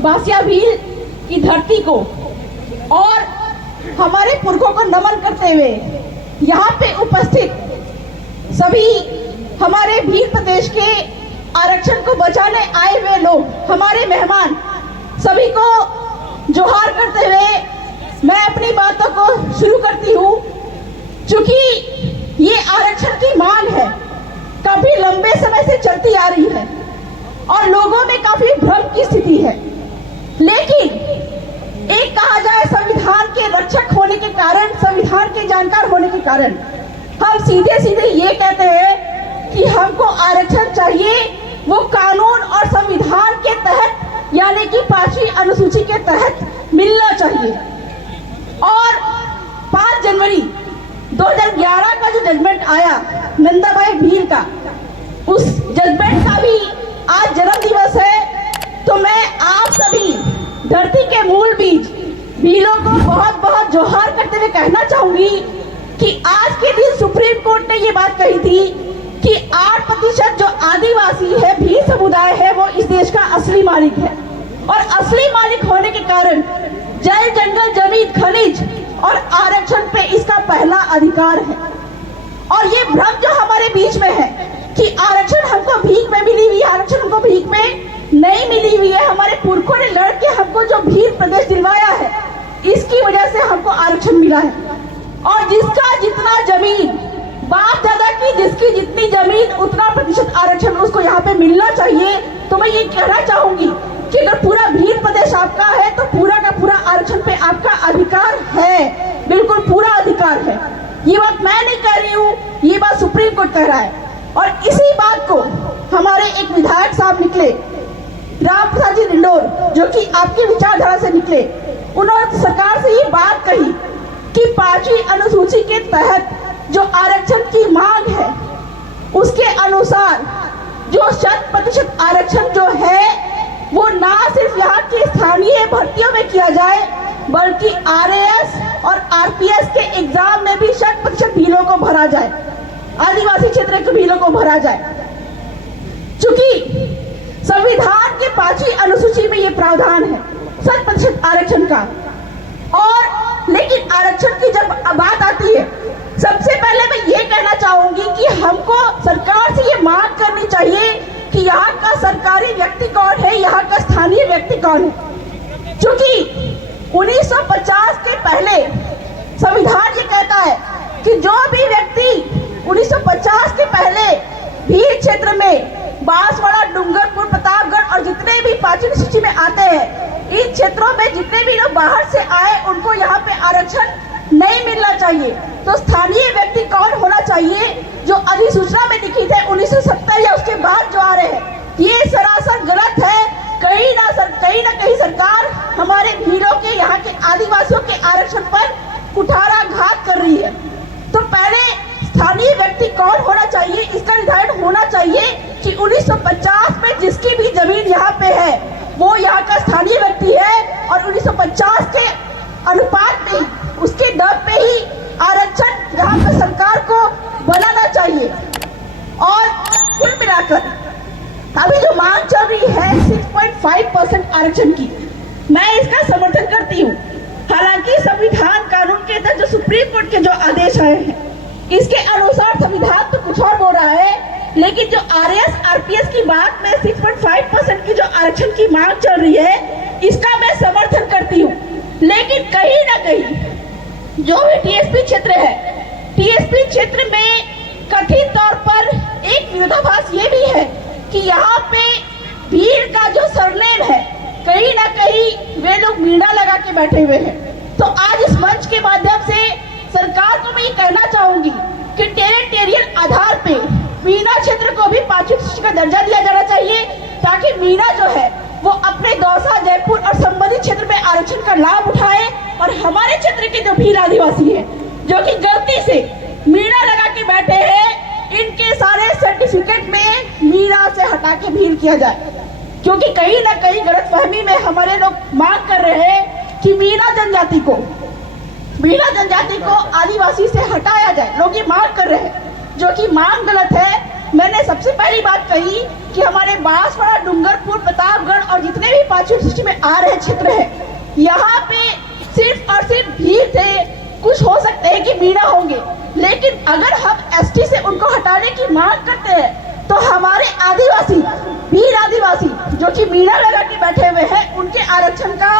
बासिया भील की धरती को और हमारे पुरखों को नमन करते हुए यहाँ पे उपस्थित सभी हमारे भील प्रदेश के आरक्षण को बचाने आए हुए लोग, हमारे मेहमान, सभी को जोहार करते हुए मैं अपनी बातों को शुरू करती हूँ। चूंकि ये आरक्षण की मांग है, काफी लंबे समय से चलती आ रही है और लोगों में काफी भ्रम की स्थिति है, लेकिन एक कहा जाए संविधान के रक्षक होने के कारण, संविधान के जानकार होने के कारण हम सीधे सीधे ये कहते हैं कि हमको आरक्षण चाहिए, वो कानून और संविधान के तहत यानी कि 5वीं अनुसूची के तहत मिलना चाहिए। और 5 जनवरी 2011 का जो जजमेंट आया नंदाबाई भील का, उस जजमेंट का भी आज जन्म दिवस है। तो मैं आप सभी धरती के मूल बीज भीलों को बहुत बहुत जोहार करते हुए कहना चाहूंगी कि आज के दिन सुप्रीम कोर्ट ने ये बात कही थी कि 8% जो आदिवासी है, भील समुदाय है, वो इस देश का असली मालिक है और असली मालिक होने के कारण जल, जंगल, जमीन, खनिज और आरक्षण पे इसका पहला अधिकार है। और ये भ्रम जो हमारे बीच में है कि आरक्षण हमको भीख में मिली हुई है, आरक्षण हमको भीख में नहीं मिली हुई है, हमारे पुरखों ने लड़ के हमको जो भील प्रदेश दिलवाया है, इसकी वजह से हमको आरक्षण मिला है। और जिसका जितना जमीन, बाप दादा की जिसकी जितनी जमीन, उतना प्रतिशत आरक्षण उसको यहाँ पे मिलना चाहिए। तो मैं ये कहना चाहूंगी कि अगर पूरा भील प्रदेश आपका है तो पूरा का पूरा आरक्षण पे आपका अधिकार है, बिल्कुल पूरा अधिकार है। ये बात मैं नहीं कह रही हूँ, ये बात सुप्रीम कोर्ट कह रहा है। और इसी बात को हमारे एक विधायक साहब निकले, राम प्रसाद जी डिंडोर, जो कि आपकी विचारधारा से निकले, उन्होंने सरकार से ये बात कही कि 5वीं अनुसूची के तहत जो आरक्षण की मांग है, उसके अनुसार जो 100% आरक्षण जो है वो ना सिर्फ यहाँ की स्थानीय भर्तियों में किया जाए, बल्कि RAS और RPS के एग्जाम में भी 100% भीलों को भरा जाए, आदिवासी क्षेत्र के भीलों को भरा जाए। चूंकि संविधान के 5वीं अनुसूची में ये प्रावधान है 100% आरक्षण का। और लेकिन आरक्षण की जब बात आती है, सबसे पहले मैं ये कहना चाहूंगी कि हमको सरकार से ये मांग करनी चाहिए कि यहाँ का सरकारी व्यक्ति कौन है, यहाँ का स्थानीय व्यक्ति कौन है। क्योंकि 1950 के पहले संविधान ये कहता है कि जो भी व्यक्ति 1950 के पहले भील क्षेत्र में बांसवाड़ा, डूंगरपुर, प्रतापगढ़ और जितने भी 5वीं सूची में आते हैं, इन क्षेत्रों में जितने भी लोग बाहर से आए उनको यहाँ पे आरक्षण नहीं मिलना चाहिए। तो स्थानीय व्यक्ति कौन होना चाहिए? जो अधिसूचना में लिखित है 1970 या उसके बाद जो आ रहे हैं, ये सरासर गलत है। कहीं ना कहीं सरकार हमारे भीलों के, यहाँ के आदिवासियों के आरक्षण पर कुठाराघात कर रही है। तो पहले स्थानीय व्यक्ति कौन होना चाहिए, इसका निर्धारण होना चाहिए कि 1950 में जिसकी भी जमीन यहाँ पे है वो यहाँ का स्थानीय व्यक्ति है और 1950 के अनुपात में उसके दर पे ही आरक्षण यहाँ पे सरकार को बनाना चाहिए। और कुल मिलाकर अभी जो मांग चल रही है 6.5% आरक्षण की, मैं इसका समर्थन करती हूँ। हालांकि संविधान कानून के तहत जो सुप्रीम कोर्ट के जो आदेश आए हैं, इसके अनुसार संविधान तो कुछ और बोल रहा है, लेकिन जो RAS RPS की बात में 6.5% की जो आरक्षण की मांग चल रही है, इसका मैं समर्थन करती हूँ। लेकिन कहीं ना कहीं जो भी TSP क्षेत्र है, TSP क्षेत्र में कथित तौर पर एक विरोधाभास ये भी है कि यहाँ पे भील का जो सरनेम है, कहीं ना कहीं वे लोग मीणा लगा के बैठे हुए हैं। तो आज इस मंच के माध्यम से सरकार को मैं ये कहना चाहूंगी कि टेरिटोरियल आधार पे मीणा क्षेत्र को भी 5वीं सूची का दर्जा दिया जाना चाहिए, ताकि मीणा जो है वो अपने दौसा, जयपुर और संबंधित क्षेत्र में आरक्षण का लाभ उठाए। और हमारे क्षेत्र के जो भील आदिवासी हैं, जो कि गलती से मीणा लगा के बैठे हैं, इनके सारे सर्टिफिकेट में मीणा से हटा के भील किया जाए। क्योंकि कहीं ना कहीं गलतफहमी में हमारे लोग मांग कर रहे हैं कि मीणा जनजाति को आदिवासी से हटाया जाए। लोग ये मांग कर रहे हैं, जो कि मांग गलत है। मैंने सबसे पहली बात कही कि हमारे बांसवाड़ा, डूंगरपुर, प्रतापगढ़ और जितने भी पांचवी सूची में आ रहे क्षेत्र है, यहाँ पे सिर्फ और सिर्फ भीड़ से कुछ हो सकते हैं कि मीणा होंगे, लेकिन अगर हम एसटी से उनको हटाने की मांग करते हैं तो हमारे आदिवासी, भीड़ आदिवासी जो कि मीणा लगा के बैठे हुए हैं, उनके आरक्षण का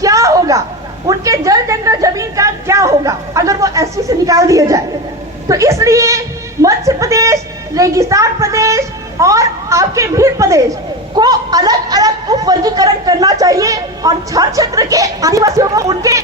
क्या होगा, उनके जल जंगल जमीन का क्या होगा अगर वो एसटी से निकाल दिया जाए। तो इसलिए मध्य प्रदेश, रेगिस्तान प्रदेश और आपके भीड़ प्रदेश को अलग अलग उप वर्गीकरण करना चाहिए और हर क्षेत्र के आदिवासियों को उनके